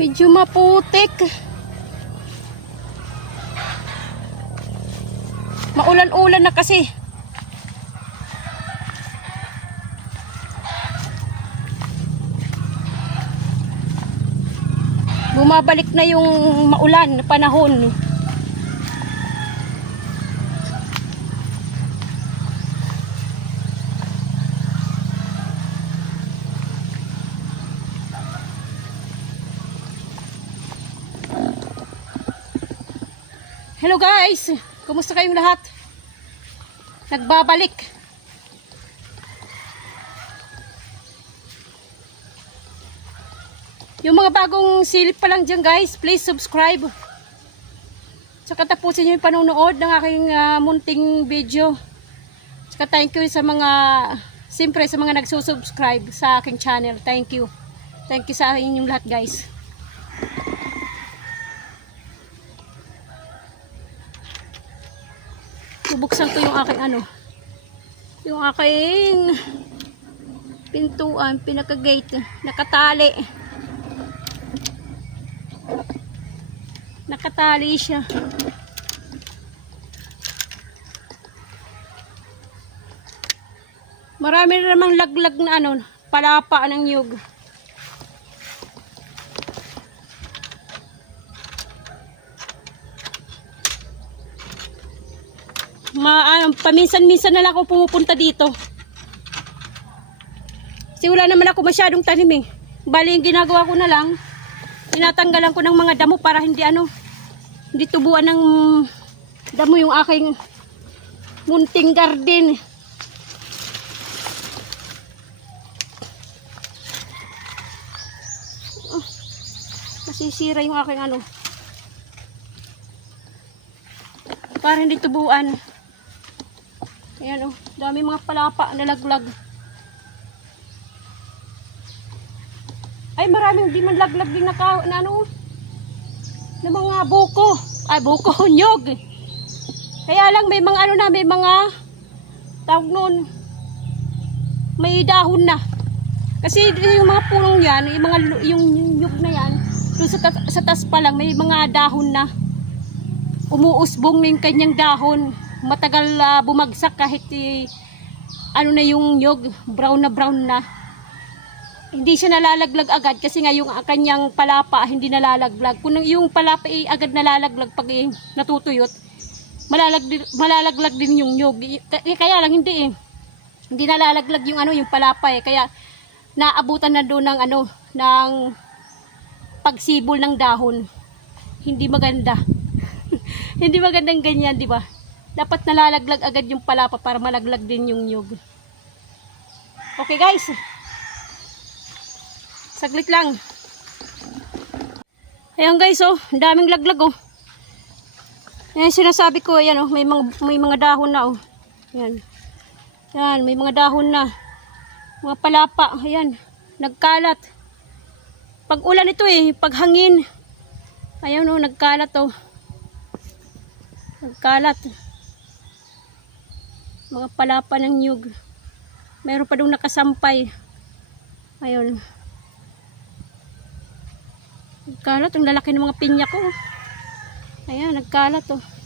Medyo maputik. Maulan-ulan na kasi. Bumabalik na yung maulan na panahon. Hello guys! Kumusta kayong lahat? Nagbabalik. Yung mga bagong silip pa lang dyan guys, please subscribe. Tsaka tapusin nyo yung panonood ng aking ah, munting video. Tsaka thank you sa mga, siyempre sa mga nagsusubscribe sa aking channel. Thank you. Thank you sa inyong lahat guys. Bubuksan ko yung aking ano. Yung aking pintuan, pinaka-gate. Nakatali. Nakatali siya. Marami na namang laglag na ano, palapa ng yug. Ma, ano, paminsan-minsan na lang ako pumupunta dito. Kasi wala naman ako masyadong tanim eh. Bali, yung ginagawa ko na lang, tinatanggalan ko ng mga damo para hindi ano, hindi tubuan ng damo yung aking munting garden. Oh, masisira yung aking ano. Para hindi tubuan. Ayan oh, dami mga palapa na laglag. Ay, maraming di man laglag din na, ka, na ano, na mga buko. Ay, buko, nyog. Kaya lang may mga ano na, may mga tawag nun, may dahon na. Kasi yung mga punong yan, yung mga yung nyug na yan, doon sa, ta- sa tas pa lang, may mga dahon na. Umuusbong na yung kanyang dahon. Matagal ah, bumagsak kahit eh, ano na yung nyog, brown na brown na hindi siya nalalaglag agad kasi nga yung kanyang palapa hindi nalalaglag. Kung yung palapa ay agad nalalaglag pag eh, natutuyot, malalag, malalaglag din yung nyog. K- Kaya lang hindi eh. Hindi nalalaglag yung ano yung palapa eh. Kaya naabutan na doon ng ano ng pagsibol ng dahon. Hindi maganda. hindi magandang ganyan, di ba? Dapat nalalaglag agad yung palapa para malaglag din yung nyog. Okay guys, Saglit lang. Ayan guys, oh, daming laglag oh. Ayan sinasabi ko, ayan oh, may mga may mga dahon na oh. Ayan. Ayan, may mga dahon na. Mga palapa, ayan, nagkalat. Pag ulan ito eh, pag hangin. Ayan oh, nagkalat oh. Nagkalat. Mga palapa ng nyug. Meron pa dong nakasampay. Ayun. Nagkalat, ang lalaki ng mga pinya ko. Ayan, nagkalat oh.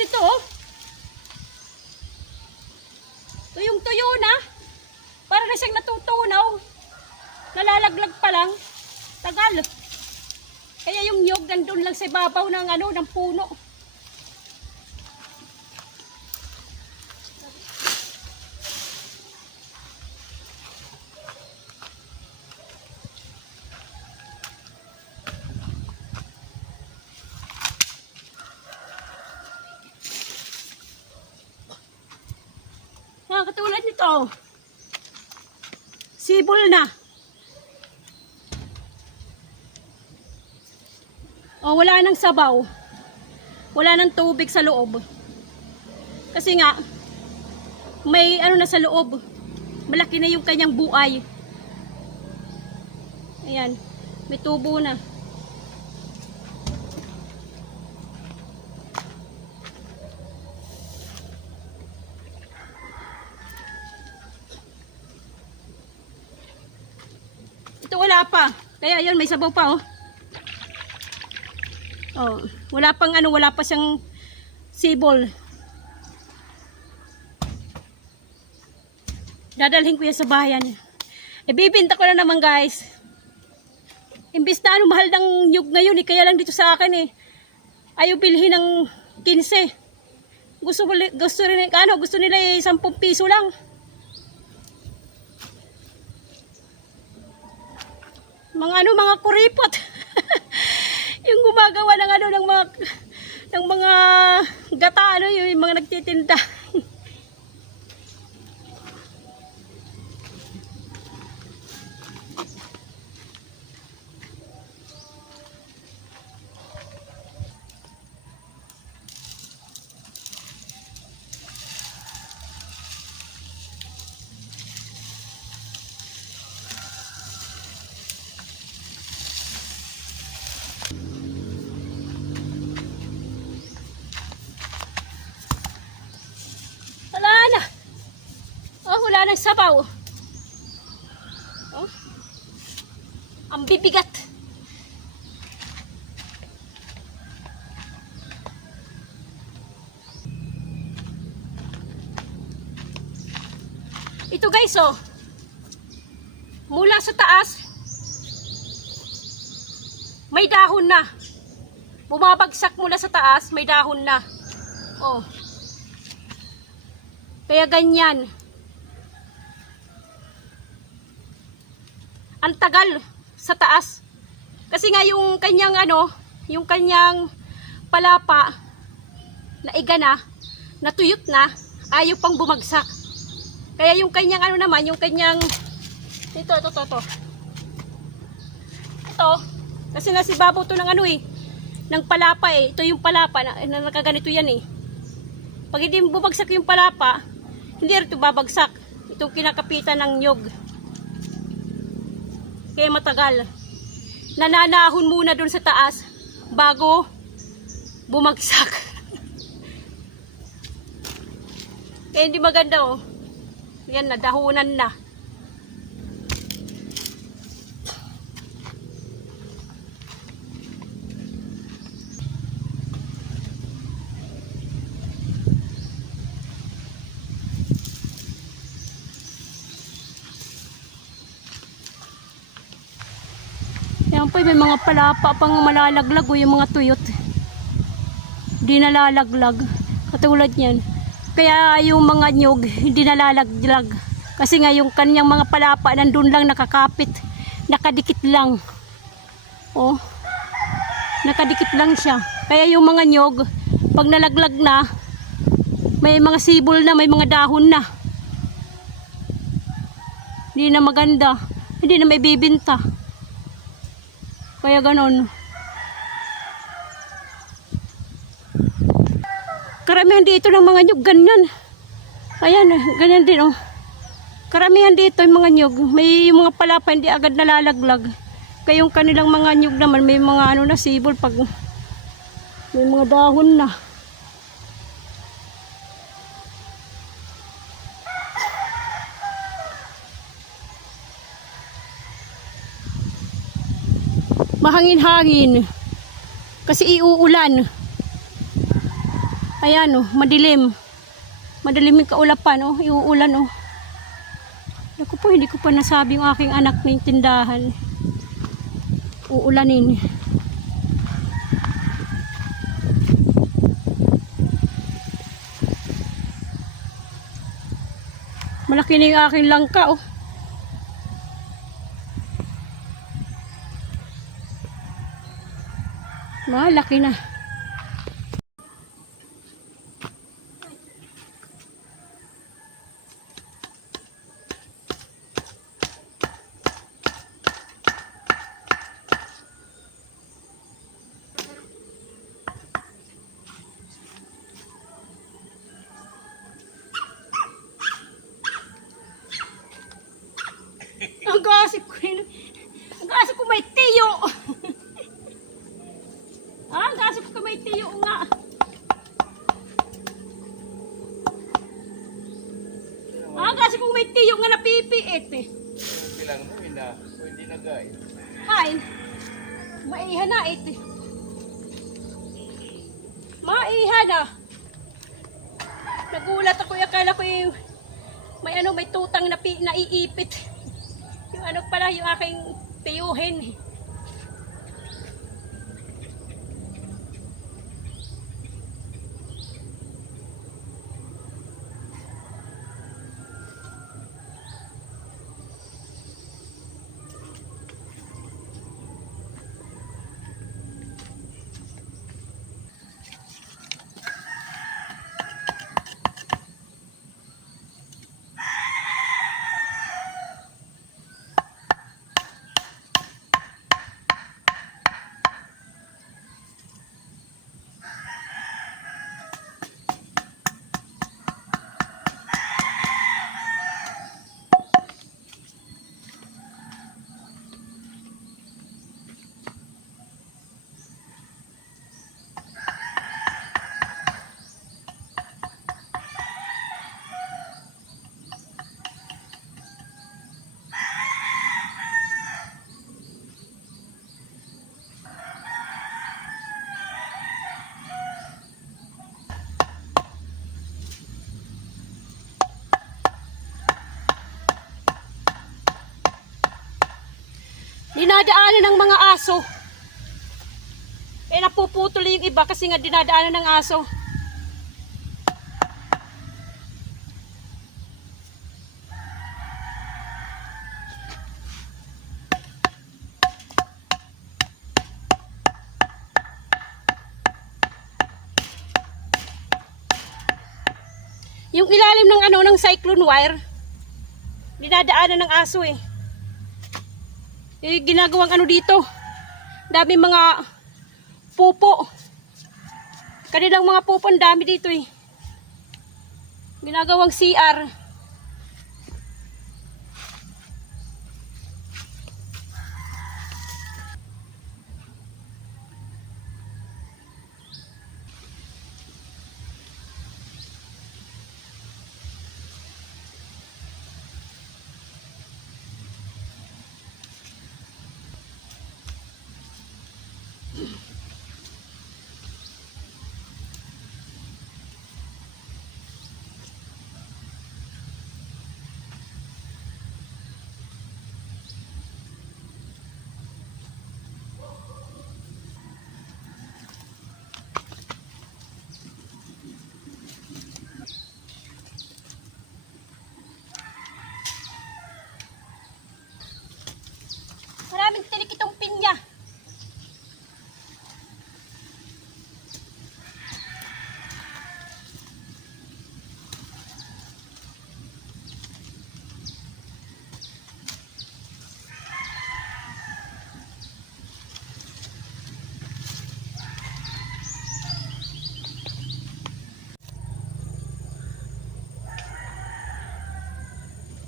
Tulad ito oh. Tuyong tuyo na. Para na siyang natutunaw. Nalalaglag pa lang. Tagal. Kaya yung nyog nandun lang sa ibabaw ng ano, ng puno. Mga katulad nito. Sibol na. O, wala nang sabaw. Wala nang tubig sa loob. Kasi nga, may ano na sa loob. Malaki na yung kanyang buay. Ayan. May tubo na. Wala pa. Kaya yun, may sabaw pa oh. Oh, wala pang ano, wala pa siyang sibol. Dadalhin ko yan sa bayan. E bibinta ko na naman guys. Imbis na ano, mahal ng nyug ngayon eh, kaya lang dito sa akin eh. Ayaw bilhin ng 15. Gusto, gusto, rin, ano, gusto nila eh, 10 piso lang. Mga ano, mga kuripot. yung gumagawa ng ano, ng mga, ng mga gata, ano, yung mga nagtitinda. Wala nang sabaw. Oh. Ang bibigat. Ito guys, oh. Mula sa taas, may dahon na. Bumabagsak mula sa taas, may dahon na. Oh. Kaya ganyan. Ang tagal sa taas. Kasi nga yung kanyang ano, yung kanyang palapa na igana, natuyot na, ayaw pang bumagsak. Kaya yung kanyang ano naman, yung kanyang ito, ito, ito, ito. Ito, kasi nasibabaw to ng ano eh, ng palapa eh. Ito yung palapa na, na nakaganito yan eh. Pag hindi bumagsak yung palapa, hindi rin ito babagsak. Itong kinakapitan ng nyog. Kaya matagal. Nananahon muna doon sa taas bago bumagsak. Kaya hindi maganda oh. Yan na, dahunan na. Yan po, may mga palapa pang malalaglag o yung mga tuyot. Hindi nalalaglag. Katulad yan. Kaya yung mga nyog, hindi nalalaglag. Kasi nga yung kanyang mga palapa nandun lang nakakapit. Nakadikit lang. Oh. Nakadikit lang siya. Kaya yung mga nyog, pag nalaglag na, may mga sibol na, may mga dahon na. Hindi na maganda. Hindi na may bibinta. Kaya ganon. Karamihan dito ng mga nyug, ganyan. Ayan, ganyan din oh. Karamihan dito yung mga nyug, may yung mga palapa hindi agad nalalaglag. Kaya yung kanilang mga nyug naman, may mga ano na sibol pag may mga dahon na. Mahangin-hangin. Kasi iuulan. Ayan oh, madilim. Madilim yung kaulapan oh, iuulan oh. Ako po, hindi ko pa nasabi yung aking anak na yung tindahan. Uulanin. Malaki na yung aking langka oh. Malaki na. Na ito. Maiha na. Nagulat ako, akala ko yung may ano, may tutang na pi, naiipit. Yung ano pala, yung aking tiyuhin. Dinadaanan ng mga aso. Eh, napuputol yung iba kasi nga dinadaanan ng aso. Yung ilalim ng ano ng cyclone wire, dinadaanan ng aso eh. Eh, ginagawang ano dito. Dami mga pupo. Kanilang mga pupo, ang dami dito eh. Ginagawang CR. Maraming tinik itong pinya.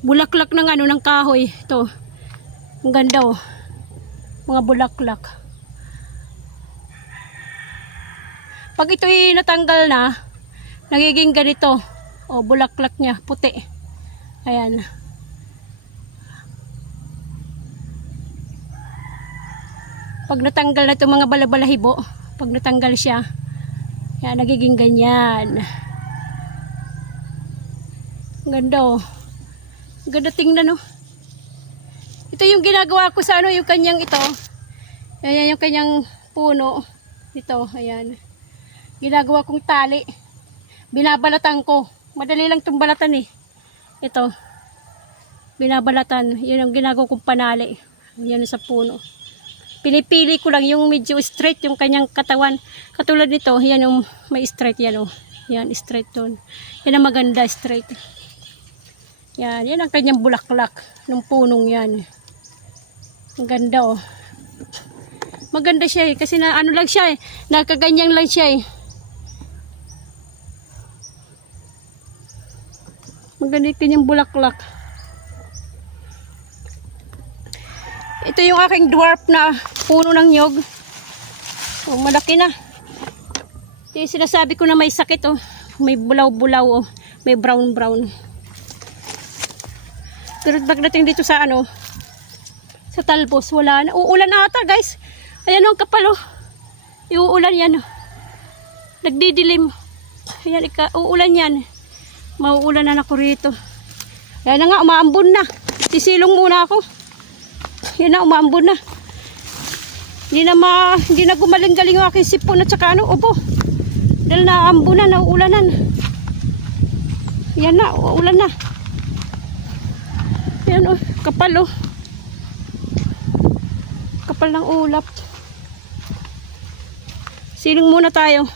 Bulaklak ng ano ng kahoy. Ito. Ang ganda oh mga bulaklak. Pag ito'y natanggal na, nagiging ganito. O, bulaklak niya, puti. Ayan. Pag natanggal na itong mga balabalahibo, pag natanggal siya, yan, nagiging ganyan. Ganda oh. Ang Ganda tingnan oh. Ito yung ginagawa ko sa ano, yung kanyang ito. Ayan yung kanyang puno. Ito, ayan. Ginagawa kong tali. Binabalatan ko. Madali lang itong balatan eh. Ito. Binabalatan. Yun ang ginagawa kong panali. Yan sa puno. Pinipili ko lang yung medyo straight yung kanyang katawan. Katulad nito, yan yung may straight yan oh. Yan, straight doon. Yan ang maganda, straight. Yan, yan ang kanyang bulaklak ng punong yan. Ang ganda oh. Maganda siya eh. Kasi na ano lang siya eh. Nakaganyan lang siya eh. Maganda yung kanyang bulaklak. Ito yung aking dwarf na puno ng nyog. Oh, malaki na. Ito yung sinasabi ko na may sakit oh. May bulaw-bulaw oh. May brown-brown. Pero pagdating dito sa ano, sa talbos, wala na. Uulan na ata guys. Ayan oh, ang kapal oh. Iuulan yan oh. Nagdidilim. Ayan, ika, uulan yan. Mauulan na ako rito. Ayan na nga, umaambon na. Sisilong muna ako. Yan na, umaambon na. Hindi na, ma, hindi na gumaling-galing yung aking sipon at saka ano, upo. Dahil naambo na, nauulanan. Yan na, uulan na. Yan oh, kapal oh. Kapal ng ulap. Siling muna tayo.